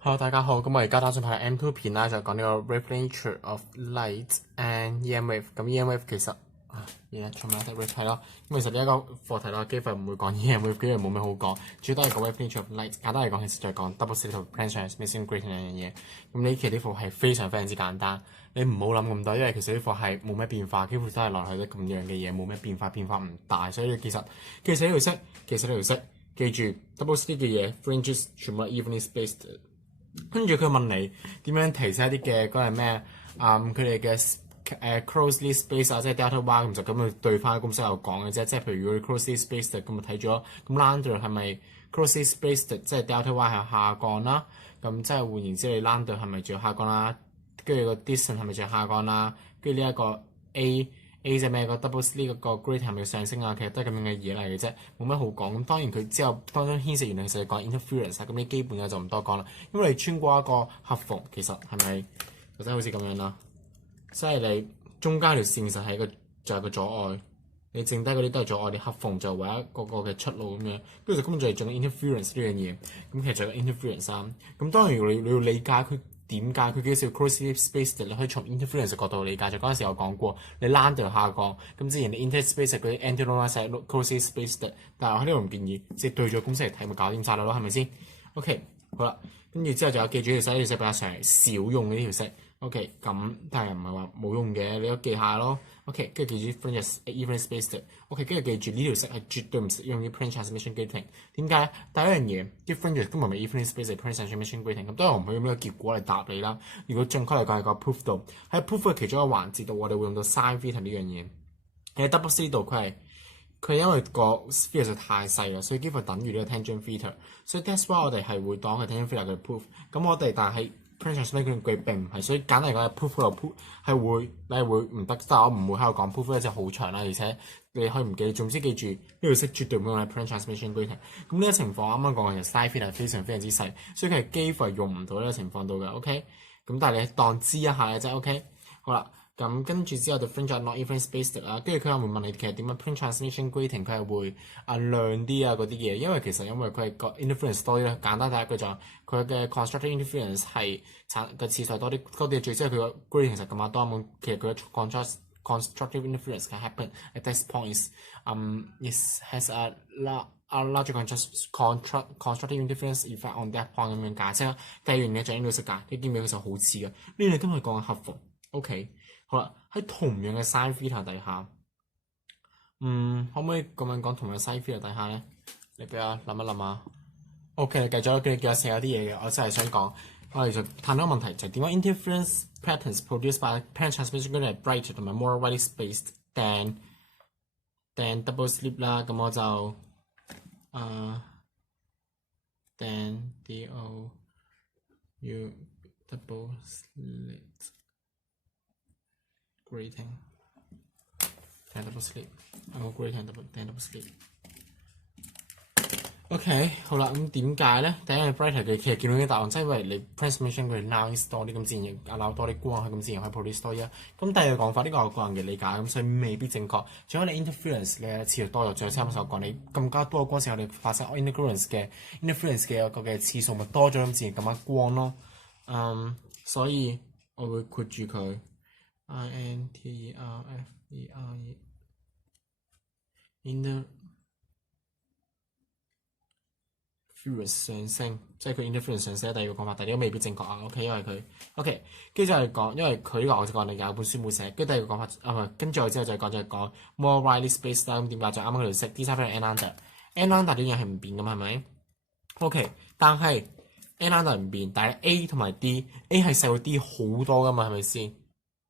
Hello，大家好，咁我而家打算拍 M2 片啦，就講呢個 Wavelength of Light and EM Wave。咁 EM Wave 其實從名得 Wave 係咯。咁其實呢一個課題啦，幾乎唔會講 EM Wave，因為冇咩好講，主要都係講 Wavelength of Light。簡單嚟講，其實就係講 double slit of Planck transmission grating 兩樣嘢。咁呢期呢課係非常之簡單，你唔好諗咁多，因為其實呢課係冇咩變化，幾乎都係來去都咁樣嘅嘢，冇咩變化唔大。所以其實呢條式，記住 double slit 嘅嘢 fringes 全部係 evenly spaced。跟住佢問你點樣提升一啲嘅嗰係咩？佢哋嘅closely spaced 啊，即係 delta y 咁就咁去對翻公式有講嘅啫。即係譬如如果 closely spaced 咁咪睇咗咁 lambda 係咪 closely spaced 即係 delta y 係下降啦？咁即係換言之，你 lambda 係咪仲下降啦？跟住個 distance 係咪仲下降啦？跟住呢一個 A 隻咩個 double slit 嗰個 grating 係咪上升啊？其實都係咁樣嘅嘢嚟嘅啫，冇乜好講。咁當然佢之後當中牽涉原來其實係講 interference 咁啲基本嘅就唔多講啦。因為你穿過一個合縫，其實係咪或者好似咁樣啦？即係你中間條線其實係就係個阻礙，你剩低嗰啲都係阻礙，你合縫就唯一個嘅出路咁樣。跟住就根本就係做 interference 呢樣嘢。咁其實就係 interference 啊。咁當然你要理解佢。點解佢叫做 closely spaced？ 你可以從 interference 角度理解。就嗰陣時有講過，你 lambda 下降，咁之前你 interspaced 嗰啲 antinomial 係 closely spaced， 但係我喺呢度唔建議，即係對咗公式嚟睇咪搞掂晒咯，係咪先 ？OK， 好啦，跟住之後就有記住條式，呢條式比較常少用嘅呢條式。OK， 咁但係唔係話冇用嘅，你都記下咯。OK， 跟住記住 fringes evenly spaced。OK， 跟住記住呢條式係絕對唔適用於 Planck transmission grating。點解？第一樣嘢，啲 fringes 根本唔係 evenly spaced Planck transmission grating。咁當然我唔會用呢個結果嚟答你啦。如果正確嚟講係個 proof 度，喺 proof 嘅其中一個環節度，我哋會用到 sin theta 呢樣嘢。喺 double slit 度佢因為個 sphere 實在太細啦，所以幾乎等於呢個 tangent theta。所以 that's why 我哋係會當佢 tangent theta 嘅 proof。咁我哋但係Planck transmission grating 並唔係，所以簡單嚟講 proof 嗰度 proof 係你係會唔得，但係我唔會喺度講 proof 咧，就好長啦，而且你可以唔記，總之記住呢條式絕對唔會用喺 Planck transmission grating。咁呢個情況啱啱講嘅其實 sin theta 係非常之細，所以佢係幾乎係用唔到呢個情況度嘅。OK， 咁但係你當知一下嘅啫。OK， 好啦。咁跟住之後就 fringe are not evenly spaced 啦，跟住佢又會問你其實點樣 Planck transmission grating 佢係會亮啲嗰啲嘢，因為佢係個 interference 多啲啦。簡單第一句就佢嘅 constructive interference 係嘅次數多啲，最之後佢個 grating 其實咁啱多咁，其實佢嘅 constructive interference can happen at this point is has a larger constructive interference effect on that point 咁樣解釋啦。計完你就應該識㗎，你見唔見其實好似嘅？呢啲今日講緊合縫 ，OK。好啦，喺同樣嘅 sin theta 底下，可唔可以咁樣講同樣 sin theta 底下咧？你俾我諗一諗啊。OK， 你繼續，跟住記我寫有啲嘢嘅，我真係想講，我哋就探討個問題，就係點解 interference patterns produced by Planck transmission grating 係 brighter 同埋 more widely spaced than double slit 啦。咁我就than DOU double slit grating double slit， 我 grating double slit。OK， 好啦，咁點解咧？第一係 brighter 嘅，其實見到啲答案，即係因為你 transmission 佢 noise 多啲，咁自然allow多啲光，咁自然可以 produce 多啲啦。咁第二個講法，呢個係我個人嘅理解，咁所以未必正確。仲有你 interference 嘅次數多咗，仲有啱啱所講，你更加多嘅光線，我哋發生 interference 嘅個嘅次數咪多咗，咁自然咁樣光咯。所以我會括住佢。interference 上升，即係佢 interference 上升。第二個講法，但係呢個未必正確啊。OK， 因為佢 OK， 跟住就係講，因為佢呢個我就講你有本書冇寫。跟住第二個講法跟住我之後就係講 more widely spaced 啦。咁點解就啱啱嗰條式 d 三分 n lambda n lambda 呢樣係唔變㗎嘛，係咪 ？OK， 但係 n lambda 唔變，但係 A 同埋 D A 係細過 D 好多㗎嘛，係咪先？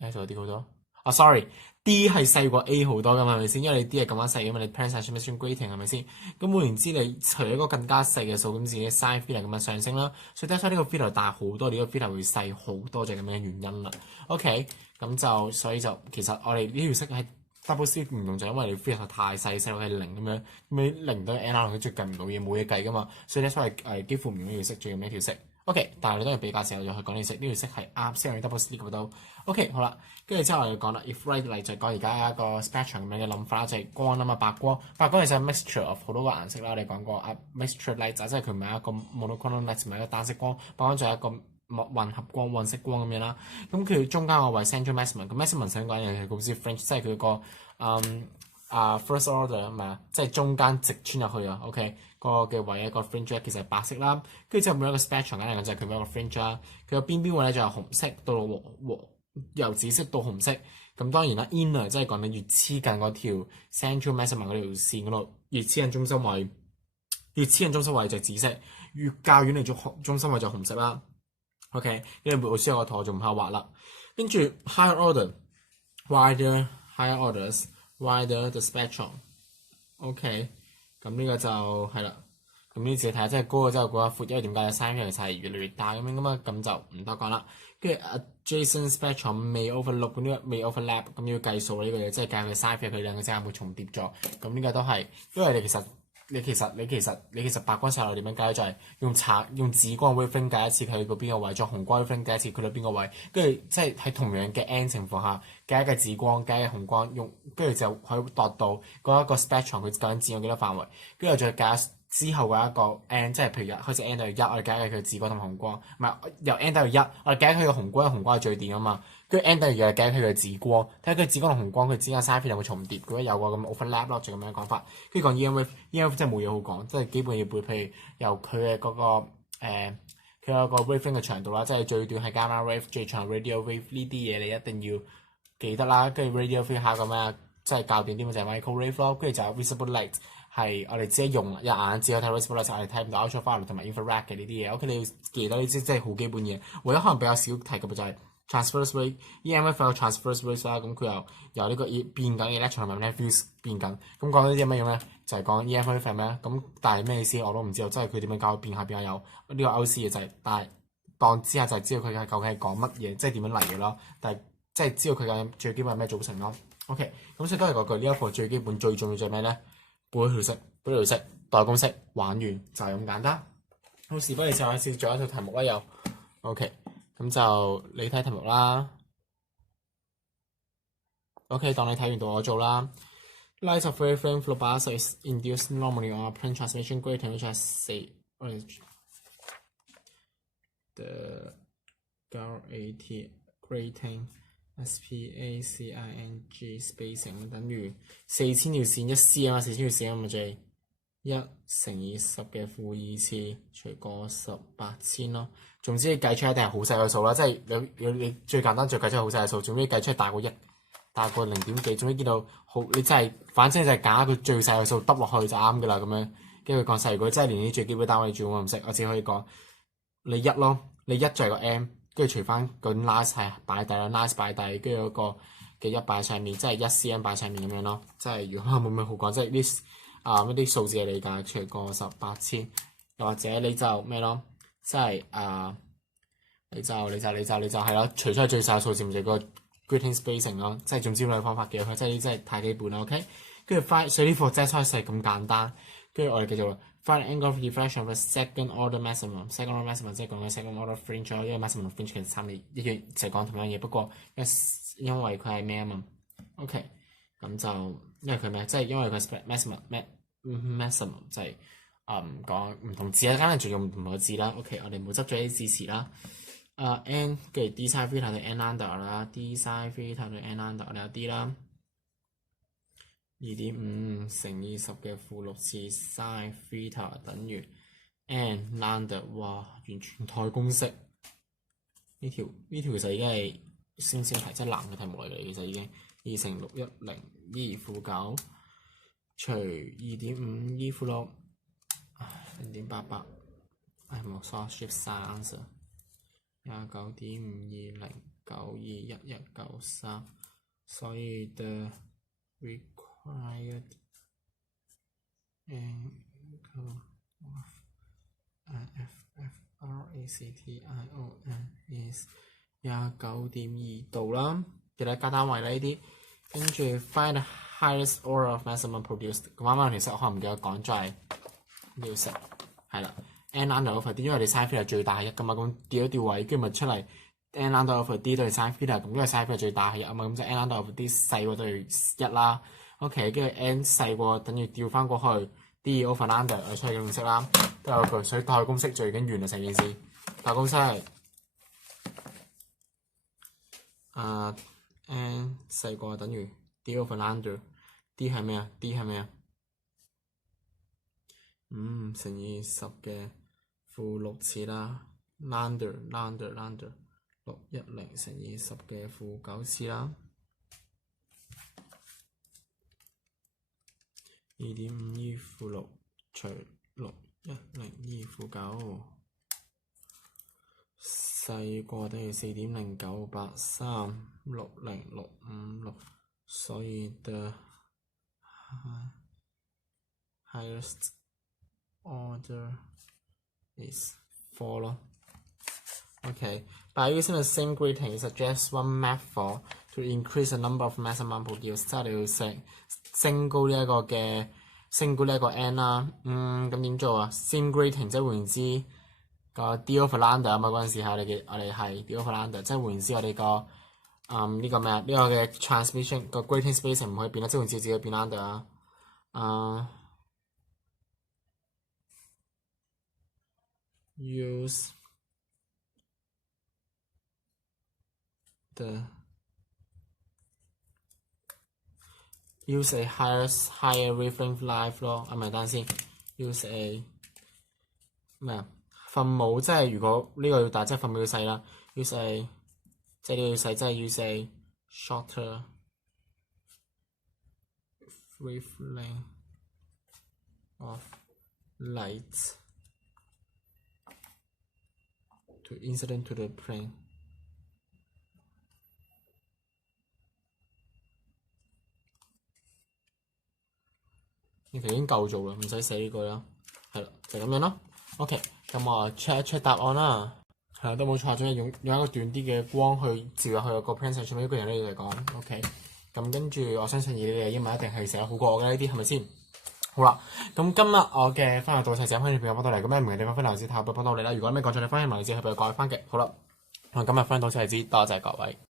細過 D 好多？sorry，D 係細過 A 好多㗎嘛，係咪先？因為你 D 係咁樣細㗎嘛，你 Planck transmission grating 係咪先？咁換言之，你除一個更加細嘅數，咁自己 sin theta 咁樣上升啦，所以得出呢個 theta 大好多，呢個 theta 會細好多，就係咁樣嘅原因啦。OK， 咁就所以就其實我哋呢條式係 double slit 唔用，就因為你 theta 太細，細到係零咁樣，咁你零到 n 佢最近唔到嘢，冇嘢計㗎嘛，所以咧所以幾乎唔用呢條式，最用呢條式。OK， 但係你都係比較時候就去講呢條式，呢條式係啱適用於 double sleeve 都 OK 好啦。跟住之後我哋講啦 ，if right 嚟就講而家一個 spectrum 咁樣嘅諗法啦，就係光啊嘛，白光其實係 mixture of 好多個顏色啦，我哋講過啊 mixture light 即係佢唔係一個 monochrome light，唔係一個單色光，白光就係一個混合光、混色光咁樣啦。咁佢中間個位 central maximum，咁 maximum 想講嘢係好似 French， 即係佢個first order 係咪啊？即係中間直穿入去啊 ，OK。個嘅位一個 fringe 其實係白色啦，跟住之後每一個 spectrum 簡單嚟講就係佢每一個 fringe 啦，佢個邊邊位咧就係紅色到由紫色到紅色，咁當然啦 inner 即係講你越黐近嗰條 central maximum 嗰條線嗰度，越黐近中心位，就紫色，越較遠離中心位就紅色啦。OK， 因為老師有個圖我就唔怕畫啦，跟住 higher order higher orders wider the spectrum。OK。咁呢個就係啦，咁呢自己睇，即係高咗之後嗰一闊，因為點解 size 其實係越嚟越大咁樣咁啊，咁就唔多講啦。跟住 adjacent spectrum 未 overlook 呢個未 overlap，咁要計數呢個嘢，即係計佢 size 佢兩個之間會重疊咗。咁呢個都係，因為你其實白光細路點樣計就係用紫光 wavelength 計一次佢個邊個位，再紅光 wavelength 計一次佢到邊個位，跟住即係喺同樣嘅 n 情況下計一計紫光，計一計紅光，跟住就可以度到嗰一個 spectrum 佢究竟佔有幾多範圍，跟住再計之後嘅一個 n， 即係譬如開始 n 到1，我哋計一計佢紫光同紅光，唔係由 n 到1，我哋計佢個紅光，紅光係最電啊嘛。跟住 n 等於2，計佢嘅紫光，睇下佢紫光同紅光佢之間 size 有冇重疊，如果有嘅咁 overlap 咯，就咁樣講法。跟住講 EMF 真係冇嘢好講，即係基本要背，譬如由佢嘅嗰個佢有個 wavelength 嘅長度啦，即係最短係 gamma wave， 最長 radio wave 呢啲嘢你一定要記得啦。跟住 radio wave 下個咩，即係較短啲咪就係 microwave 咯。跟住就有 visible light 係我哋只係用一眼只可以睇 visible light，我哋睇唔到 ultraviolet 同埋 infrared 嘅呢啲嘢。OK， 你要記得呢啲真係好基本嘢。唯一可能比較少提及嘅就係transverse rate EMF 有 transverse rate 啦，咁佢又有呢個變緊 electron 同埋 diffuse 變緊。咁講呢啲有咩用咧？就係講 EMF 係咩？咁但係咩意思我都唔知道，即係佢點樣教變下有呢個 OC 嘅就係，但係當之下就係知道佢究竟係講乜嘢，即係點樣嚟嘅咯。但係即係知道佢嘅最基本係咩組成咯。OK， 咁所以都係嗰句呢一課最基本最重要就係咩咧？背條式代公式玩完就係咁簡單。好，事不宜遲，我試做一套題目啦又 OK。咁就你睇題目啦。OK， 當你睇完到我做啦。Light of wavelength flow pulse is induced normally on a plane transmission grating which has say the GAT grating spacing spacing 等於4000條線1 cm 啊，4000條線咪就係1乘以10嘅負2次除過18,000咯。總之你計出一定係好細個數啦，即係你最簡單最計出係好細個數，總之計出大過1，大過0點幾，總之見到好你真係，反正就係揀一個最細個數揼落去就啱㗎啦咁樣。跟住講細，如果真係連啲最基本單位轉我唔識，我只可以講你1咯，你1就係個 m， 跟住除翻個 last 係擺底啦 ，last 擺底，跟住嗰個嘅1擺上面，即係1 cm 擺上面咁樣咯。即係如果冇咩好講，即係呢一啲數字嘅理解，除過18,000，又或者你就咩咯？即係你就係咯，除咗係最細嘅數字，咪就係個 grating spacing 咯，即係總之兩個方法嘅，佢即係真係太基本啦。OK， 跟住 find 所以呢課真係開始咁簡單，跟住我哋繼續 find angle of diffraction for second order maximum。second order maximum 即係講緊 second order fringe 咯，因為 maximum 同 fringe 其實差唔多一樣，就係講同樣嘢，不過因為佢係咩啊嘛。OK， 咁就因為佢咩，即係因為佢 maximum 就係講唔同字啦，梗係仲用唔同嘅字啦。OK， 我哋冇執咗啲字詞啦。n 跟住 d sin theta 對 n under 啦 ，d sin theta 對 n under 我哋有 d 啦，2.5乘以10嘅負6次 sin theta 等於 n under， 哇，完全太公式。呢條其實已經係先題，即係難嘅題目嚟嘅，其實已經2乘610 e 負9除 2.5 e 負6 0.88， 冇錯 shift sign answer。29.520921193，所以 the required angle of FFRACTION is 29.2度啦，記得加單位啦呢啲，跟住 find the highest order of maximum produced。咁啱啱其實我可能唔記得講，就係呢條式係啦。n lambda over d，因為你 sin theta 最大係1噶嘛，咁調一調位，跟住咪出嚟 n lambda over d 對 sin theta，咁因為 sin theta 最大係1啊嘛，咁就 n lambda over d 細過對1啦。OK， 跟住 n 細過等於調翻過去 d over lambda 我出嚟嘅公式啦，都有句，所以大概公式就已經完啦成件事。大公式係n 細過等於 d over lambda，d 係咩啊 ？d 係咩啊？乘以10嘅負6次啦 ，lambda 610乘以10嘅負9次啦。2.5依負6除610依負9，細過等於4.098360656，所以 the highest order is 4咯。Okay, by using the same grating, it suggests one method to increase the number of maximum modules。即係你要升高呢一個嘅升高呢一個 n 啦。咁點做啊 ？Same grating 即係換言之個 d over lambda 啊嘛，嗰陣時係我哋係 d over lambda， 即係換言之我哋個呢個咩啊？呢個嘅 transmission 個 grating spacing 唔可以變啦，即係換言之自己變 lambda 啊。use a higher wavelength life 咯，唔係等陣先 ，use a 咩啊？分母即係如果呢個要大，即係分母要細啦。use a 即係呢個要細，即係 use a shorter wavelength of light to incident to the plane。其實已經夠做啦，唔使寫呢句啦。係啦，就咁樣咯。OK， 咁我 check 一 check 答案啦。係啦，都冇錯，仲係用一個短啲嘅光去照入去個 plane 上面，一個人呢度嚟講。OK， 咁跟住我相信你哋英文一定係寫得好過我嘅呢啲，係咪先？好啦，咁今日我嘅分享到齊，就歡迎你哋幫到嚟。咁咩唔明嘅地方分享先，睇下幫到你啦。如果咩講錯，你歡迎埋你自己去俾我改翻嘅。好啦，我今日分享到齊知，多謝各位。